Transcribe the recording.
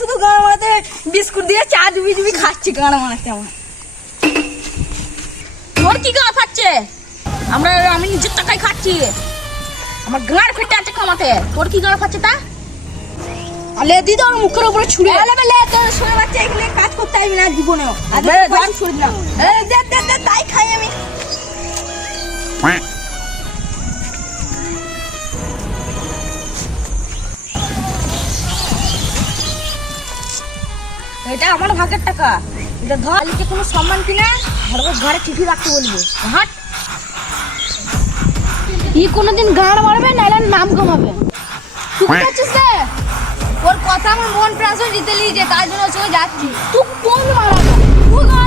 শুধু গান মারাতে বিস্কুট দিয়ে চা ডুবি ডুবি খাচ্ছি গান মারাতে আমার। তোর কি গাঁ ফাটছে? আমি নিজের টাকায় খাচ্ছি, আমার গাঁড় ফেটে আছে খামাতে। তোর কি গাঁ ফাটছে তা? আলে দিদি ওর মুখের উপরে ছুড়ে আলে বেলে তোর সোনা বাচ্চা এখানে কাজ করতে আইবি না জীবনেও। আরে গান ছুড়ে না, এই দে দে দে তাই খাই আমি। এটা আমার ভাগের টাকা, এটা ধর। আলিকে কোনো সম্মান কিনা ঘরে ঠিকই রাখতে বলবো। হাট ই কোনোদিন গান মারবে নাইলে নাম কামাবে। তুই যাচ্ছিস রে? ওর কথা আমার মন প্রাণ সব জিতে লিয়েছে, তার জন্য চলে যাচ্ছি। তুই কোন মারাবে? তুই গান